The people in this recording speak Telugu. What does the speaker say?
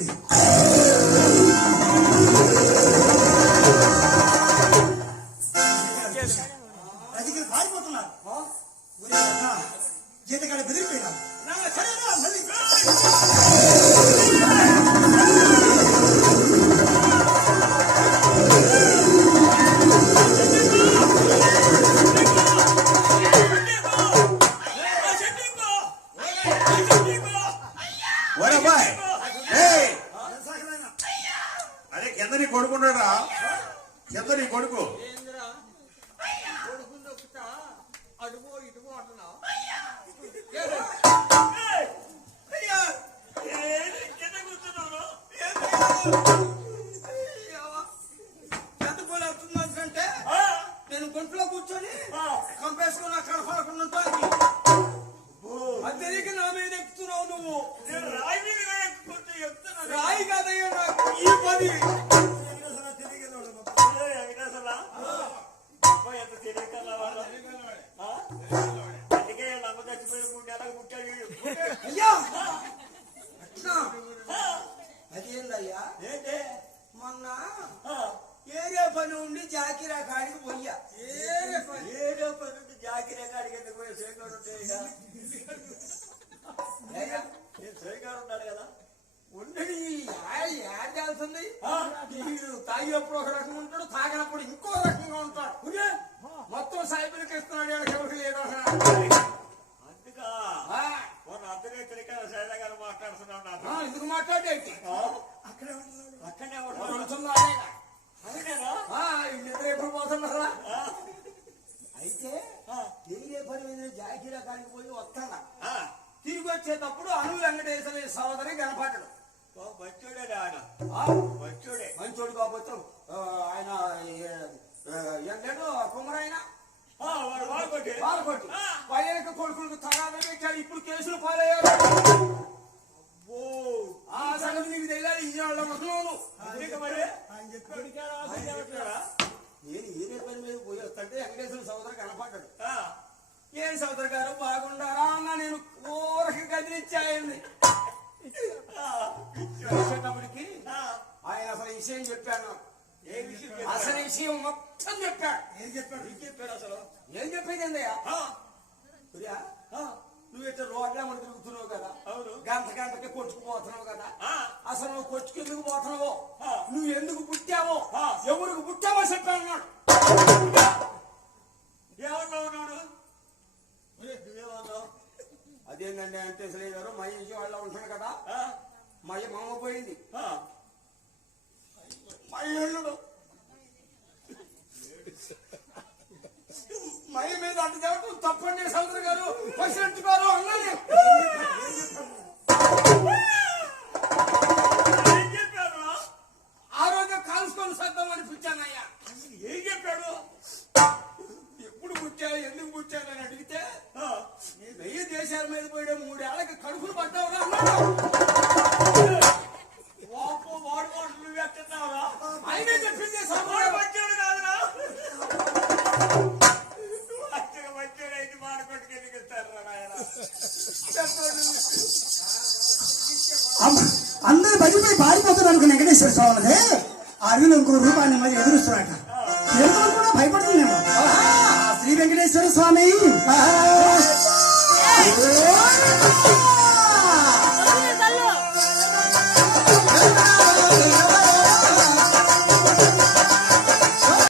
లేదు. రజకి పారిపోతున్నారు. జీతకాడ బెదిరిపోయినా అరే కింద నీ కొడుకున్నాడా? కింద నీ కొడుకు అడుగో ఇటుగో అంటున్నా ఎంత పోలే వస్తుందంటే నేను గుంట్లో కూర్చొని కంపేసుకుని అక్కడ పడకుండా ఉంటాను. అది తెలియక నా మీద ఎక్కుతున్నావు నువ్వు. రాయి మీద ఎక్కుతుంటే ఎక్కుతున్నా. రాయి కాదయ్యా నాకు ఈ పని. అయ్యా అదేందయ్యా మొన్న ఏరే పని ఉండి జాకిరా కాడికి పోయా. ఏరే పని ఉండి జాకిరా కాడికి ఎందుకు పోయా? సేకాడు సేకాడు ఉన్నాడు కదా ఉండని యాడ్ చేస్తుంది. వీడు తాగినప్పుడు ఒక రకంగా ఉంటాడు, తాగినప్పుడు ఇంకో రకంగా ఉంటాడు. మొత్తం సాయిబులకి ఇస్తున్నాడు. ఎవరికి లేదు అందుకా అర్ధరేతరిక శైల గారు మాట్లాడుతున్నాడు. ఎందుకు మాట్లాడేంటి? అక్కడే ఎప్పుడు పోతున్నారా? అయితే తిరిగే పని మీద జాకిరా కాడికి పోయి వస్తానా. తిరిగి వచ్చేటప్పుడు అను వెంకటేశ్వర సోదరి కనపడ్డాడు. మంచోడే ఆయన, మంచోడు కాకపోతే ఆయన ఎండాడు కుమరాయన వాళ్ళకొట్టి పైన కొడుకులకు తగాదా పెట్టాడు. ఇప్పుడు కేసులు పాలయ్యాడు. ఆ సంగతి నీకు తెలియాలి. ఈ వాళ్ళ ముసలోను మరి నేను ఏదే పని మీద పోయి వస్తుంటే వెంకటేశ్వర సోదరు కనపడ్డాడు. ఏం సోదరు గారు బాగుండారా అన్న. నేను ఊరకి కదిలిచ్చాయండి. వచ్చేటప్పటికి ఆయన అసలు విషయం చెప్పాను. అసలు విషయం మొత్తం చెప్పాడు. ఏం చెప్పాడు అసలు? ఏం చెప్పేది ఏందయ్యా? నువ్వు ఇట్లా రోడ్ల మనం తిరుగుతున్నావు కదా, గంటకి కొట్టుకుపోతున్నావు కదా. అసలు నువ్వు కొట్టుకు ఎందుకు పోతున్నావో, నువ్వు ఎందుకు పుట్టావో, ఎవరికి పుట్టావో చెప్పాను అన్నాడు. ఏమన్నాడు? అదేంటండి వెంకటేశ్వరయ్య గారు మా ఇంటి వాళ్ళ ఉంటాడు కదా, మా అమ్మ పోయింది. మా ఇల్లుడు మై మీద అంట చెప్పు తప్పండి సోదరు గారు, ప్రెసిడెంట్ గారు అన్నది. ఆ రోజు కాల్చుకొని సద్దాం అనిపించానయ్యా. ఏం చెప్పాడు? ఎప్పుడు పుట్టా, ఎందుకు పుట్టానని అడిగితే వెయ్యి దేశాల మీద పోయే 3 ఏళ్ళకి కడుపులు పడ్డావురా అన్నాడు. వాడు మాటలు నువ్వు ఎట్టున్నావురా? ఆయనే చెప్పింది వచ్చాడు కాదురా. అందరూ బయటపై పారిపోతున్నారు అనుకున్న వెంకటేశ్వర స్వామిదే అడవిలో ఇంకో రూపాన్ని మరి ఎదురుస్తున్నాట. పేరుతో కూడా భయపడుతున్నాము. శ్రీ వెంకటేశ్వర స్వామి